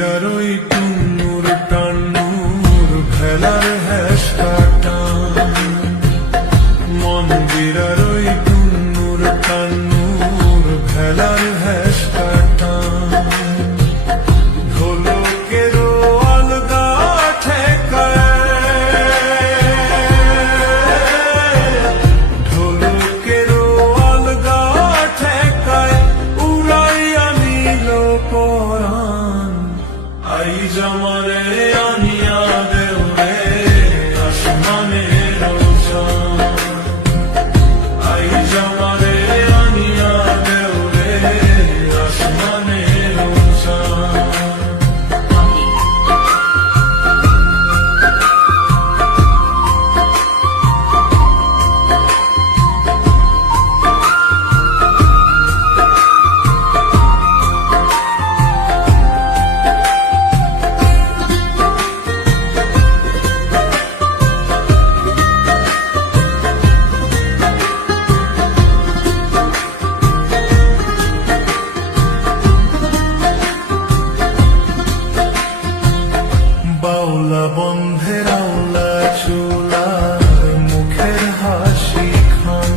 মন্দিরার ওই টুন্নুর টান্নুর ভেলার হ্যাস কাটান, মন্দিরার ওই টুন্নুর টান্নুর ভেলার হ্যাস কাটান, ঢোলকেরও আলগা ঠেকায়, ঢোলকেরও আলগা ঠেকায় উড়াইয়া নিল পরাণ। আই জামারে আনিয়া দেও রে আসমানের চাঁদ, আই জামারে আনিয়া দেও রে আসমানের চাঁদ। বাউলা বন্ধের আওলা চুলার মুখের হাসি খান,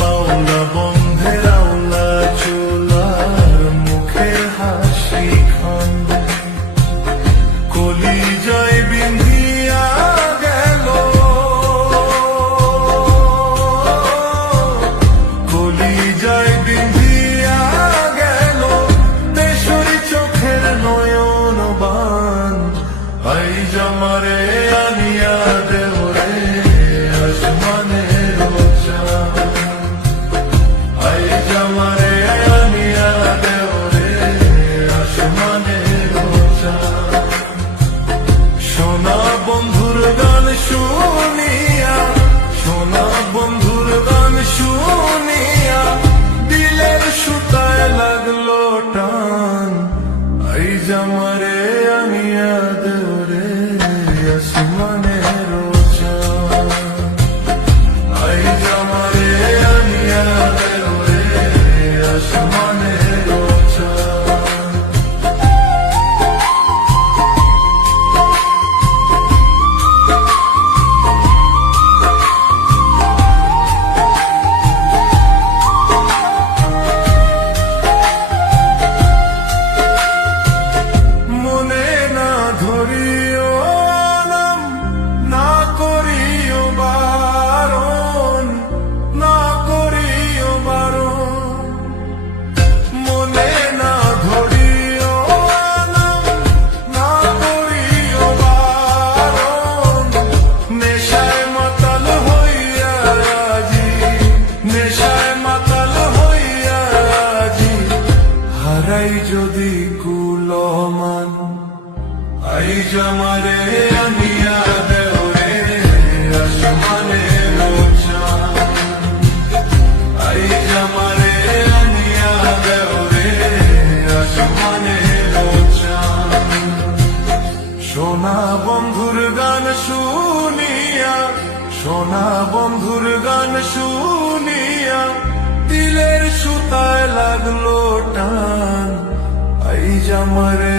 বাউলা বন্ধের আওলা চুলার মুখের হাসি খান, কলিজায় বিন্ধিয়া গেল, কলিজায় বিন্ধিয়া গেল দেশরি চোখের নয়ন বান। আই জামারে আনিয়া দেও রে আসমানের চাঁদ, আই জামারে আনিয়া দেও রে আসমানের চাঁদ। সোনা বন্ধুর গান শুনিয়া, সোনা বন্ধুর গান শুনিয়া দিলের সুতায় লাগলো টান। আই জামারে আনিয়া দেও রে আসমানের চাঁদ, আই জামারে আনিয়া দেও রে আসমানের চাঁদ। মনে না ধরিও নাম, না করিও বারণ, না করিও বারণ, মনে না ধরিও নাম, না করিও বারণ। নেশায় মাতাল হইয়া আজি, নেশায় মাতাল হইয়া আজি হারাই যদি কুলমান। আই জামারে আনিয়া দেও রে আসমানের চাঁদ, আই জামারে আনিয়া দেও রে আসমানের চাঁদ। সোনা বন্ধুর গান শুনিয়া, সোনা বন্ধুর গান শুনিয়া দিলের সুতায় লাগলো টান। আই জামারে